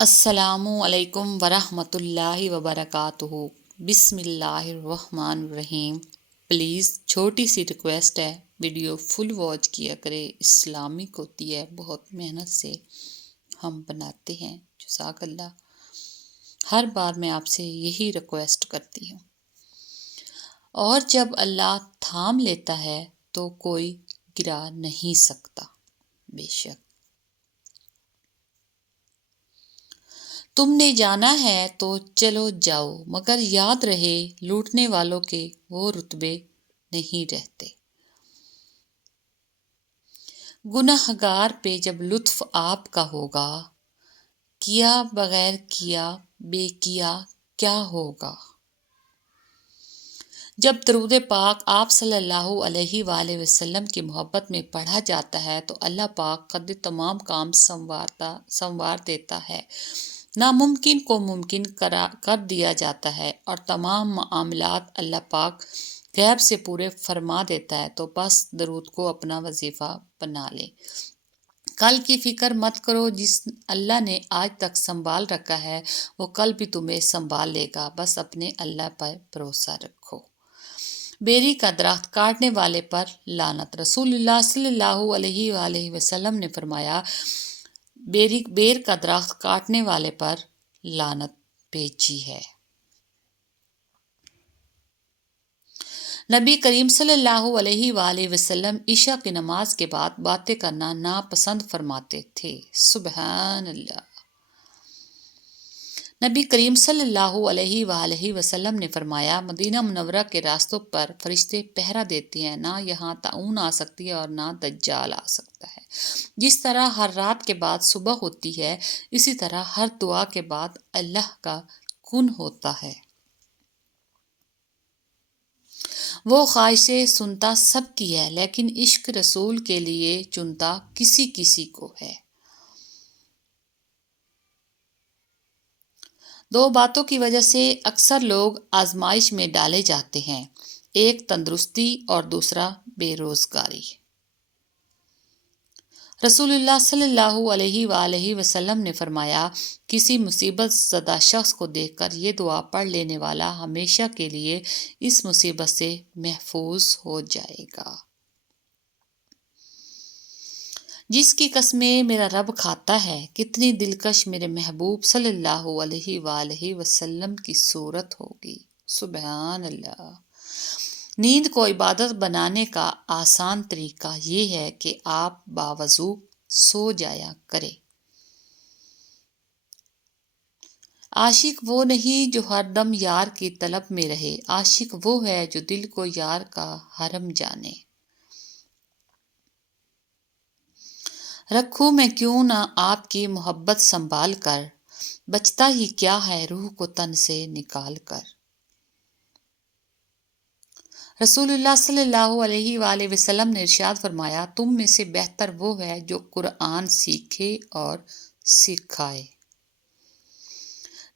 السلام علیکم ورحمۃ اللہ وبرکاتہ۔ بسم اللہ الرحمن الرحیم۔ پلیز چھوٹی سی ریکویسٹ ہے، ویڈیو فل واچ کیا کرے، اسلامک ہوتی ہے، بہت محنت سے ہم بناتے ہیں، جزاک اللہ۔ ہر بار میں آپ سے یہی ریکویسٹ کرتی ہوں، اور جب اللہ تھام لیتا ہے تو کوئی گرا نہیں سکتا۔ بے شک تم نے جانا ہے تو چلو جاؤ، مگر یاد رہے لوٹنے والوں کے وہ رتبے نہیں رہتے۔ گنہگار پہ جب لطف آپ کا ہوگا، کیا بغیر کیا بے کیا کیا ہوگا۔ جب درود پاک آپ صلی اللہ علیہ وآلہ وسلم کی محبت میں پڑھا جاتا ہے تو اللہ پاک قد تمام کام سنوار دیتا ہے، ناممکن کو ممکن کر دیا جاتا ہے، اور تمام معاملات اللہ پاک غیب سے پورے فرما دیتا ہے۔ تو بس درود کو اپنا وظیفہ بنا لیں۔ کل کی فکر مت کرو، جس اللہ نے آج تک سنبھال رکھا ہے وہ کل بھی تمہیں سنبھال لے گا، بس اپنے اللہ پر بھروسہ رکھو۔ بیری کا درخت کاٹنے والے پر لعنت۔ رسول اللہ صلی اللہ علیہ وآلہ وسلم نے فرمایا، بیر کا درخت کاٹنے والے پر لعنت بھیجی ہے۔ نبی کریم صلی اللہ علیہ وآلہ وسلم عشاء کی نماز کے بعد باتیں کرنا ناپسند فرماتے تھے۔ سبحان اللہ۔ نبی کریم صلی اللہ علیہ وآلہ وسلم نے فرمایا، مدینہ منورہ کے راستوں پر فرشتے پہرا دیتے ہیں، نہ یہاں طاعون آ سکتی ہے اور نہ دجال آ سکتا ہے۔ جس طرح ہر رات کے بعد صبح ہوتی ہے، اسی طرح ہر دعا کے بعد اللہ کا کن ہوتا ہے۔ وہ خواہشیں سنتا سب کی ہے، لیکن عشق رسول کے لیے چنتا کسی کسی کو ہے۔ دو باتوں کی وجہ سے اکثر لوگ آزمائش میں ڈالے جاتے ہیں، ایک تندرستی اور دوسرا بے روزگاری۔ رسول اللہ صلی اللہ علیہ وآلہ وسلم نے فرمایا، کسی مصیبت زدہ شخص کو دیکھ کر یہ دعا پڑھ لینے والا ہمیشہ کے لیے اس مصیبت سے محفوظ ہو جائے گا۔ جس کی قسمیں میرا رب کھاتا ہے، کتنی دلکش میرے محبوب صلی اللہ علیہ وآلہ وسلم کی صورت ہوگی۔ سبحان اللہ۔ نیند کو عبادت بنانے کا آسان طریقہ یہ ہے کہ آپ باوضو سو جایا کریں۔ عاشق وہ نہیں جو ہر دم یار کی طلب میں رہے، عاشق وہ ہے جو دل کو یار کا حرم جانے۔ رکھوں میں کیوں نہ آپ کی محبت سنبھال کر، بچتا ہی کیا ہے روح کو تن سے نکال کر۔ رسول اللہ صلی اللہ علیہ وآلہ وسلم نے ارشاد فرمایا، تم میں سے بہتر وہ ہے جو قرآن سیکھے اور سکھائے۔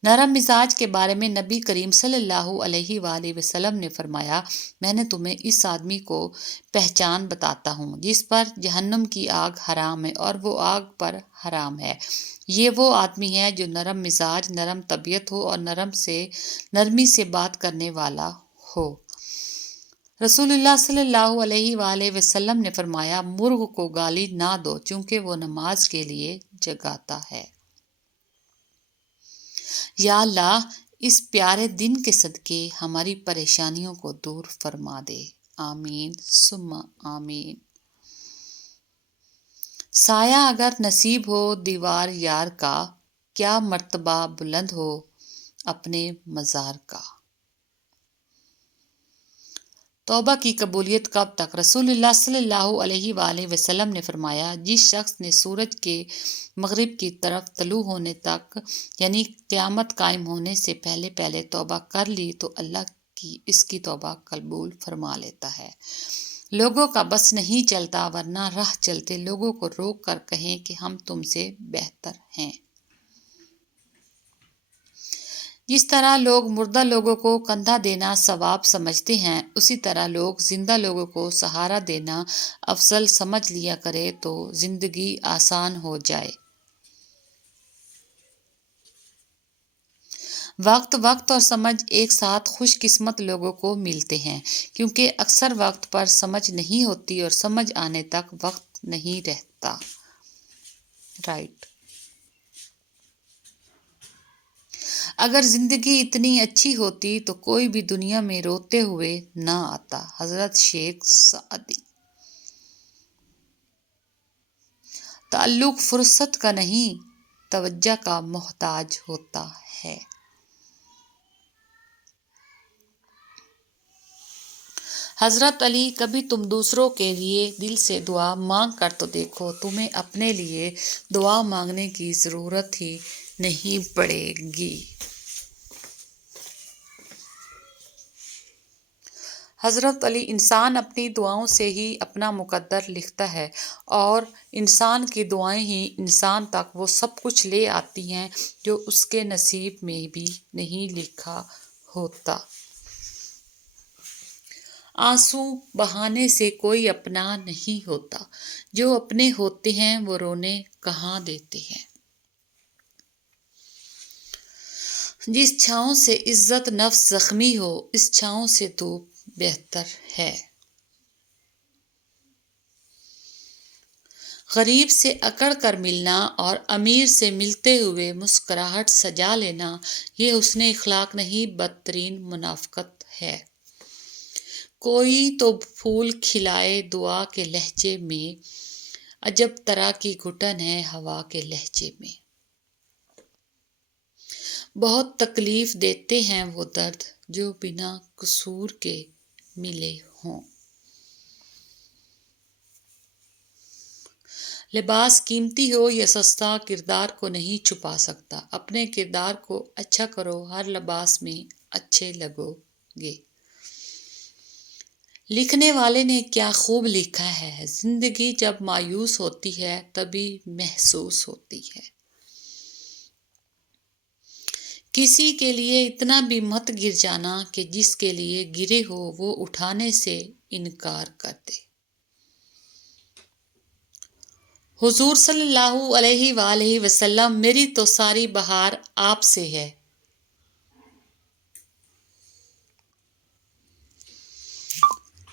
نرم مزاج کے بارے میں نبی کریم صلی اللہ علیہ وآلہ وسلم نے فرمایا، میں نے تمہیں اس آدمی کو پہچان بتاتا ہوں جس پر جہنم کی آگ حرام ہے اور وہ آگ پر حرام ہے۔ یہ وہ آدمی ہے جو نرم مزاج، نرم طبیعت ہو اور نرمی سے بات کرنے والا ہو۔ رسول اللہ صلی اللہ علیہ وآلہ وسلم نے فرمایا، مرغ کو گالی نہ دو چونکہ وہ نماز کے لیے جگاتا ہے۔ یا اللہ، اس پیارے دن کے صدقے ہماری پریشانیوں کو دور فرما دے۔ آمین ثم آمین۔ سایہ اگر نصیب ہو دیوار یار کا، کیا مرتبہ بلند ہو اپنے مزار کا۔ توبہ کی قبولیت کب تک؟ رسول اللہ صلی اللہ علیہ وآلہ وسلم نے فرمایا، جس شخص نے سورج کے مغرب کی طرف طلوع ہونے تک یعنی قیامت قائم ہونے سے پہلے توبہ کر لی تو اللہ اس کی توبہ قبول فرما لیتا ہے۔ لوگوں کا بس نہیں چلتا، ورنہ راہ چلتے لوگوں کو روک کر کہیں کہ ہم تم سے بہتر ہیں۔ جس طرح لوگ مردہ لوگوں کو کندھا دینا ثواب سمجھتے ہیں، اسی طرح لوگ زندہ لوگوں کو سہارا دینا افضل سمجھ لیا کرے تو زندگی آسان ہو جائے۔ وقت وقت اور سمجھ ایک ساتھ خوش قسمت لوگوں کو ملتے ہیں، کیونکہ اکثر وقت پر سمجھ نہیں ہوتی اور سمجھ آنے تک وقت نہیں رہتا۔ رائٹ۔ اگر زندگی اتنی اچھی ہوتی تو کوئی بھی دنیا میں روتے ہوئے نہ آتا۔ حضرت شیخ سعدی۔ تعلق فرصت کا نہیں، توجہ کا محتاج ہوتا ہے۔ حضرت علی، کبھی تم دوسروں کے لیے دل سے دعا مانگ کر تو دیکھو، تمہیں اپنے لیے دعا مانگنے کی ضرورت ہی نہیں پڑے گی۔ حضرت علی، انسان اپنی دعاؤں سے ہی اپنا مقدر لکھتا ہے، اور انسان کی دعائیں ہی انسان تک وہ سب کچھ لے آتی ہیں جو اس کے نصیب میں بھی نہیں لکھا ہوتا۔ آنسو بہانے سے کوئی اپنا نہیں ہوتا، جو اپنے ہوتے ہیں وہ رونے کہاں دیتے ہیں۔ جس چھاؤں سے عزت نفس زخمی ہو، اس چھاؤں سے دھوپ بہتر ہے۔ غریب سے اکڑ کر ملنا اور امیر سے ملتے ہوئے مسکراہٹ سجا لینا، یہ حسن اخلاق نہیں، بدترین منافقت ہے۔ کوئی تو پھول کھلائے دعا کے لہجے میں، عجب طرح کی گھٹن ہے ہوا کے لہجے میں۔ بہت تکلیف دیتے ہیں وہ درد جو بنا قصور کے ملے ہوں۔ لباس قیمتی ہو یا سستا، کردار کو نہیں چھپا سکتا۔ اپنے کردار کو اچھا کرو، ہر لباس میں اچھے لگو گے۔ لکھنے والے نے کیا خوب لکھا ہے، زندگی جب مایوس ہوتی ہے تبھی محسوس ہوتی ہے۔ کسی کے لیے اتنا بھی مت گر جانا کہ جس کے لیے گرے ہو وہ اٹھانے سے انکار کر دے۔ حضور صلی اللہ علیہ وآلہ وسلم، میری تو ساری بہار آپ سے ہے۔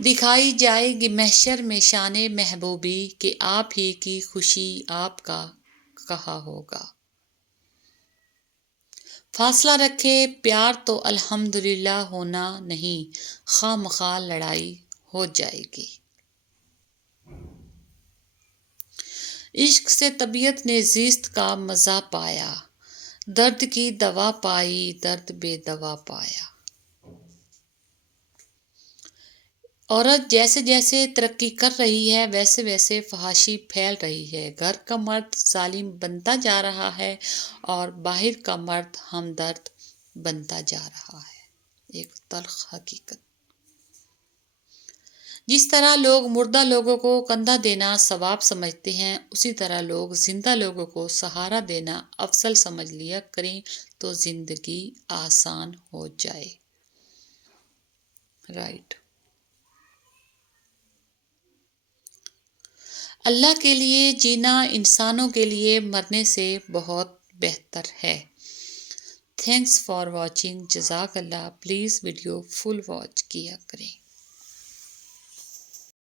دکھائی جائے گی محشر میں شان محبوبی، کہ آپ ہی کی خوشی آپ کا کہا ہوگا۔ فاصلہ رکھے پیار تو الحمدللہ ہونا نہیں، خواہ مخواہ لڑائی ہو جائے گی۔ عشق سے طبیعت نے زیست کا مزہ پایا، درد کی دوا پائی، درد بے دوا پایا۔ عورت جیسے جیسے ترقی کر رہی ہے ویسے ویسے فحاشی پھیل رہی ہے۔ گھر کا مرد ظالم بنتا جا رہا ہے اور باہر کا مرد ہمدرد بنتا جا رہا ہے۔ ایک تلخ حقیقت۔ جس طرح لوگ مردہ لوگوں کو کندھا دینا ثواب سمجھتے ہیں، اسی طرح لوگ زندہ لوگوں کو سہارا دینا افضل سمجھ لیا کریں تو زندگی آسان ہو جائے۔ رائٹ۔ اللہ کے لیے جینا انسانوں کے لیے مرنے سے بہت بہتر ہے۔ Thanks for watching. جزاک اللہ۔ پلیز ویڈیو فل واچ کیا کریں۔